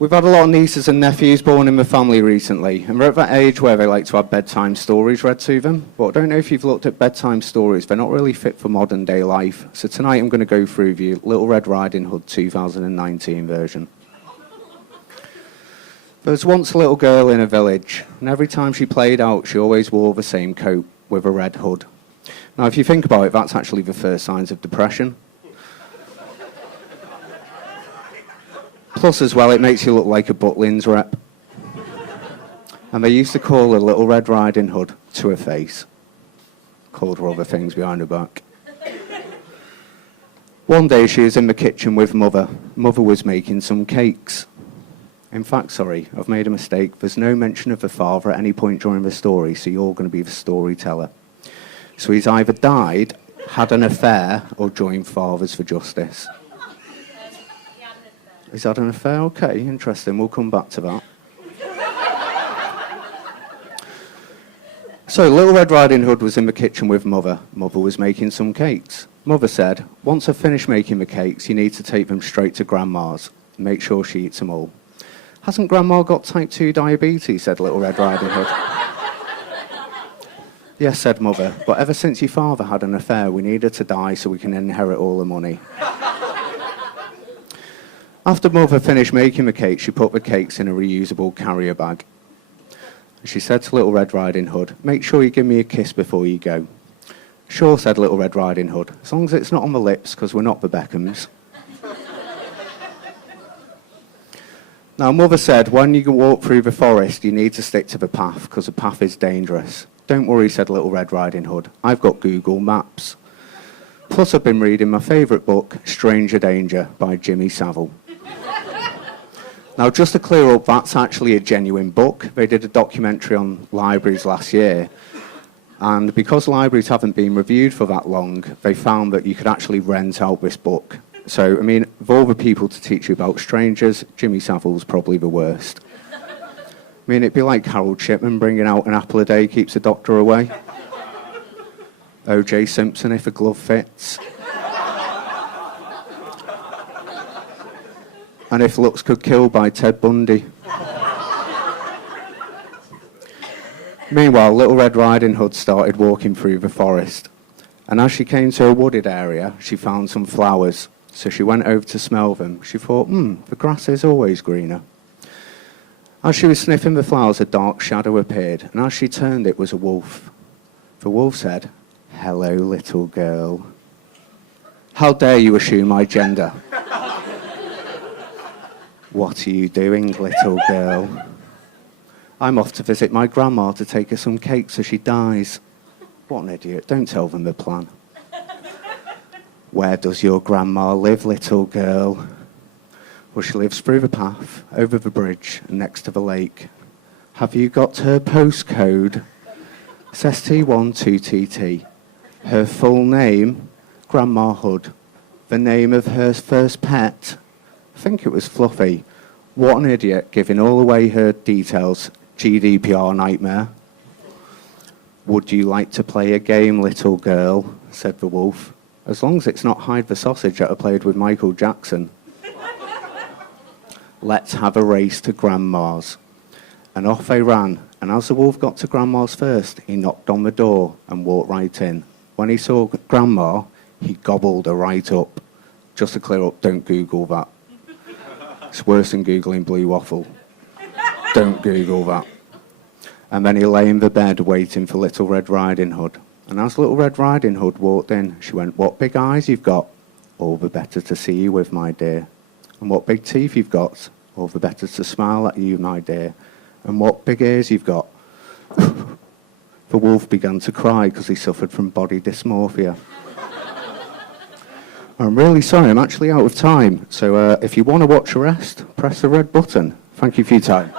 We've had a lot of nieces and nephews born in my family recently, and we're at that age where they like to have bedtime stories read to them. But I don't know if you've looked at bedtime stories, they're not really fit for modern day life. So tonight I'm going to go through the Little Red Riding Hood 2019 version. There was once a little girl in a village, and every time she played out, she always wore the same coat with a red hood. Now, if you think about it, that's actually the first signs of depression. Plus, as well, it makes you look like a Butlins rep. And they used to call her Little Red Riding Hood to her face. Called her other things behind her back. One day she was in the kitchen with Mother. Mother was making some cakes. In fact, sorry, I've made a mistake. There's no mention of the father at any point during the story, so you're going to be the storyteller. So he's either died, had an affair, or joined Fathers for Justice. He's had an affair? Okay, interesting. We'll come back to that. So, Little Red Riding Hood was in the kitchen with Mother. Mother was making some cakes. Mother said, "Once I've finished making the cakes, you need to take them straight to Grandma's. Make sure she eats them all." "Hasn't Grandma got type 2 diabetes?" said Little Red Riding Hood. "Yes," said Mother, "but ever since your father had an affair, we need her to die so we can inherit all the money." After Mother finished making the cake, she put the cakes in a reusable carrier bag. She said to Little Red Riding Hood, "Make sure you give me a kiss before you go." "Sure," said Little Red Riding Hood, "as long as it's not on the lips, because we're not the Beckhams." Now, Mother said, when you walk through the forest, you need to stick to the path, because the path is dangerous. "Don't worry," said Little Red Riding Hood, "I've got Google Maps. Plus, I've been reading my favourite book, Stranger Danger, by Jimmy Savile." Now, just to clear up, that's actually a genuine book. They did a documentary on libraries last year, and because libraries haven't been reviewed for that long, they found that you could actually rent out this book. So, I mean, of all the people to teach you about strangers, Jimmy Savile's probably the worst. I mean, it'd be like Harold Shipman bringing out an apple a day keeps a doctor away. O.J. Simpson if a glove fits. And if looks could kill, by Ted Bundy. Meanwhile, Little Red Riding Hood started walking through the forest. And as she came to a wooded area, she found some flowers. So she went over to smell them. She thought, the grass is always greener. As she was sniffing the flowers, a dark shadow appeared. And as she turned, it was a wolf. The wolf said, "Hello, little girl. How dare you assume my gender? What are you doing, little girl?" "I'm off to visit my grandma to take her some cake so she dies." "What an idiot. Don't tell them the plan." "Where does your grandma live, little girl?" "Well, she lives through the path, over the bridge, and next to the lake." "Have you got her postcode?" "ST12TT. Her full name?" "Grandma Hood." "The name of her first pet?" "I think it was Fluffy." What an idiot, giving all away her details. GDPR nightmare. "Would you like to play a game, little girl?" said the wolf. "As long as it's not hide the sausage that I played with Michael Jackson." "Let's have a race to Grandma's." And off they ran. And as the wolf got to Grandma's first, he knocked on the door and walked right in. When he saw Grandma, he gobbled her right up. Just to clear up, don't Google that. It's worse than Googling blue waffle. Don't Google that. And then he lay in the bed waiting for Little Red Riding Hood. And as Little Red Riding Hood walked in, she went, "What big eyes you've got. All the better to see you with, my dear. And what big teeth you've got. All the better to smile at you, my dear. And what big ears you've got." The wolf began to cry because he suffered from body dysmorphia. "I'm really sorry, I'm actually out of time. So if you want to watch the rest, press the red button. Thank you for your time."